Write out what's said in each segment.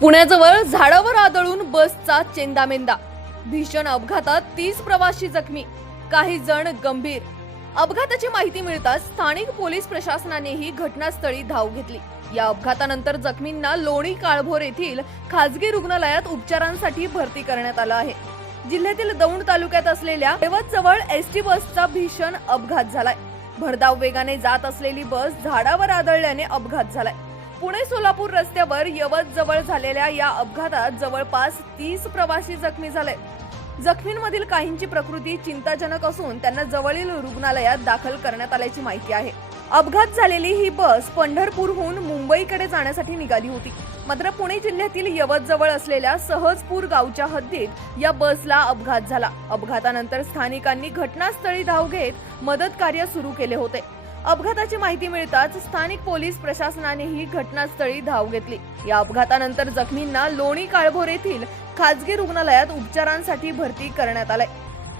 पुण्याजवळ झाडावर आदळून बसचा चेंदामेंदा. भीषण अपघातात तीस प्रवासी जखमी काही जण गंभीर. अपघाताची माहिती मिळताच स्थानिक पोलीस प्रशासनानेही घटनास्थळी धाव घेतली. या अपघातानंतर जखमींना लोणी काळभोर येथील खासगी रुग्णालयात उपचारांसाठी भरती करण्यात आलं आहे. जिल्ह्यातील दौंड तालुक्यात असलेल्या जवळ एस टी बसचा भीषण अपघात झालाय. भरधाव वेगाने जात असलेली बस झाडावर आदळल्याने अपघात झालाय. पुणे सोलापूर रस्त्यावर यवत जवळ झालेल्या या अपघातात जवळपास तीस प्रवासी जखमी झाले. जखमींमधील काहींची प्रकृती चिंताजनक असून त्यांना जवळील रुग्णालयात दाखल करण्यात आल्याची माहिती आहे. अपघात झालेली ही बस पंढरपूरहून मुंबईकडे जाण्यासाठी निघाली होती. मात्र पुणे जिल्ह्यातील यवत जवळ असलेल्या सहजपूर गावच्या हद्दीत या बसला अपघात झाला. अपघातानंतर स्थानिकांनी घटनास्थळी धाव घेत मदत कार्य सुरू केले होते. अपघाताची माहिती मिळताच स्थानिक पोलीस प्रशासनानेही घटनास्थळी धाव घेतली. या अपघातानंतर जखमींना लोणी काळभोर येथील खाजगी रुग्णालयात उपचारांसाठी भरती करण्यात आलंय.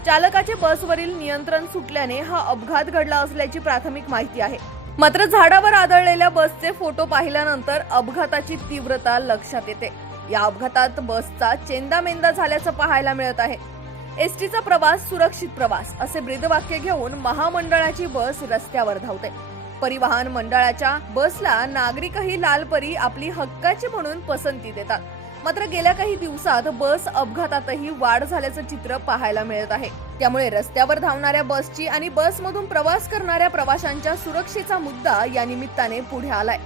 चालकाचे बसवरील नियंत्रण सुटल्याने हा अपघात घडला असल्याची प्राथमिक माहिती आहे. मात्र झाडावर आदळलेल्या बसचे फोटो पाहिल्यानंतर अपघाताची तीव्रता लक्षात येते. या अपघातात बसचा चेंदामेंदा झाल्याचं पाहायला मिळत आहे. एसटीचा प्रवास सुरक्षित प्रवास असे ब्रीदवाक्य घेऊन महामंडळाची बस रस्त्यावर धावते. परिवहन मंडळाच्या बसला नागरिकही लालपरी आपली हक्काची म्हणून पसंती देतात. मात्र गेल्या काही दिवसात बस अपघातातही वाढ झाल्याचं चित्र पाहायला मिळत आहे. त्यामुळे रस्त्यावर धावणाऱ्या बसची आणि बसमधून प्रवास करणाऱ्या प्रवाशांच्या सुरक्षेचा मुद्दा या निमित्ताने पुढे आलाय.